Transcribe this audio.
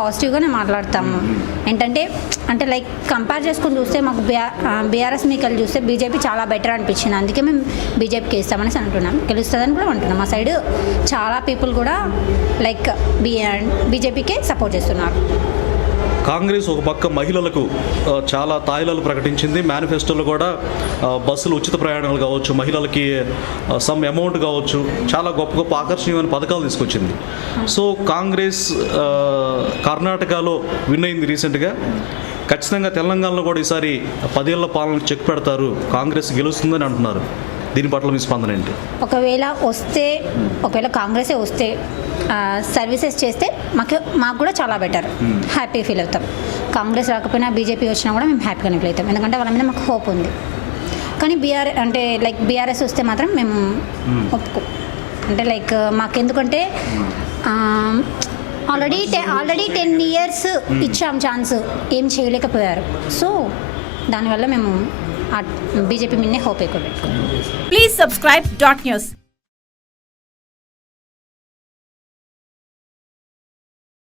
పాజిటివ్గానే మాట్లాడతాము. ఏంటంటే అంటే లైక్ కంపేర్ చేసుకుని చూస్తే మాకు బీఆర్ఎస్ మీకల్ చూస్తే బీజేపీ చాలా బెటర్ అనిపించింది. అందుకే మేము బీజేపీకి వేస్తామని అంటున్నాం, గెలుస్తుందని కూడా అంటున్నాం. మా సైడ్ చాలా పీపుల్ కూడా లైక్ బీజేపీకే సపోర్ట్ చేస్తున్నారు. కాంగ్రెస్ ఒక పక్క మహిళలకు చాలా తాయిలాలు ప్రకటించింది. మేనిఫెస్టోలో కూడా బస్సులు ఉచిత ప్రయాణాలు కావచ్చు, మహిళలకి సమ్ అమౌంట్ కావచ్చు, చాలా గొప్ప గొప్ప ఆకర్షణీయమైన పథకాలు తీసుకొచ్చింది. సో కాంగ్రెస్ కర్ణాటకలో విన్ అయింది రీసెంట్గా. ఖచ్చితంగా తెలంగాణలో కూడా ఈసారి 10 ఏళ్ల పాలన చెక్ పెడతారు, కాంగ్రెస్ గెలుస్తుందని అంటున్నారు. దీని పట్ల మీ స్పందన ఏంటి? ఒకవేళ కాంగ్రెసే వస్తే సర్వీసెస్ చేస్తే మాకు కూడా చాలా బెటర్, హ్యాపీ ఫీల్ అవుతాం. కాంగ్రెస్ రాకపోయినా బీజేపీ వచ్చినా కూడా మేము హ్యాపీగానే ఫీల్ అవుతాం, ఎందుకంటే వాళ్ళ మీద మాకు హోప్ ఉంది. కానీ బీఆర్ఎస్ వస్తే మాత్రం మేము ఒప్పుకో. అంటే లైక్ మాకెందుకంటే ఆల్రెడీ 10 years ఇచ్చాం ఛాన్స్, ఏం చేయలేకపోయారు. సో దానివల్ల మేము బీజేపీ మీదనే హోప్ ఎక్కువ పెట్టుకున్నాం. Please subscribe .news.